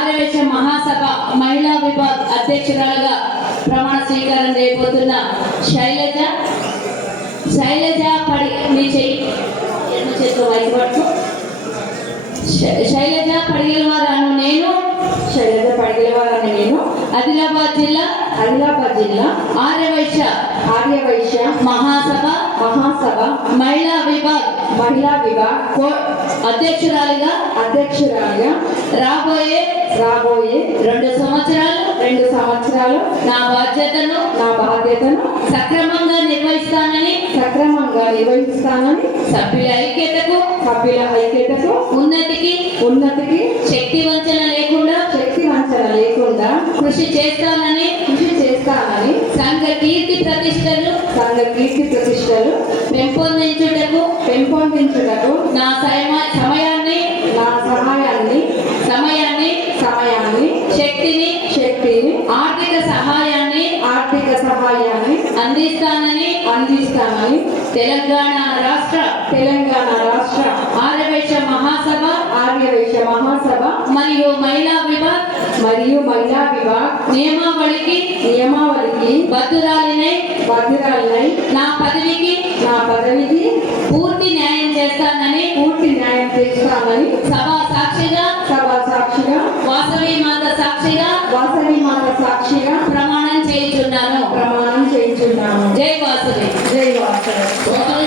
ఆర్యవేశ మహాసభ మహిళా విభాగ్ అధ్యక్షురాలుగా ప్రమాణ స్వీకారం చేయబోతున్న శైలజ. శైలజ పడి మీ చెయ్యి. ఎడమ చేతిలో వైపు పట్టు. శైలజ పడిగలవారాను నేను. శైలజ పడిగలవారని నేను. ఆదిలాబాద్ జిల్లా ఆదిలాబాద్ జిల్లా ఆర్యవైశ్య ఆర్యవైశ్య మహాసభ మహాసభ మహిళా విభాగ్ మహిళా విభాగ్ కో- అధ్యక్షురాలిగా అధ్యక్షురాలుగా రాబోయే రాబోయే రెండు సంవత్సరాలు రెండు సంవత్సరాలు నా బాధ్యతను నా బాధ్యతను సక్రమంగా నిర్వహిస్తానని సక్రమంగా నిర్వహిస్తానని సభ్యుల ఐక్యతకు సభ్యుల ఐక్యతకు ఉన్నతికి ఉన్నతికి శక్తి వంచన లేకుండా శక్తి వంచన లేకుండా కృషి చేస్తానని సంఘ కీర్తి ప్రతిష్టలు పెంపొందించుటకు పెంపొందించుటకు నా సమయ- సమయాన్ని నా సహాయాన్ని సమయాన్ని సమయాన్ని శక్తిని శక్తిని ఆర్థిక సహాయాన్ని ఆర్థిక సహాయాన్ని అందిస్తానని అందిస్తానని తెలంగాణ రాష్ట్ర తెలంగాణ రాష్ట్ర ఆర్యవైశ్య మహాసభ ఆర్యవైశ్య మహాసభ మరియు మహిళా విభాగ్ మరియు మహిళా విభాగ్ నియమావళికి నియమావళికి బద్దురాలినై బద్దురాలై నా పదవికి నా పదవికి పూర్తి న్యాయం చేస్తానని పూర్తి న్యాయం చేస్తానని సభా సాక్షిగా సభా సాక్షిగా వాసవి మాత సాక్షిగా వాసవి మాత సాక్షిగా ప్రమాణం చేయించున్నాను. ప్రమాణం చేయించున్నాను. జై వాసవి. జై వాసవి.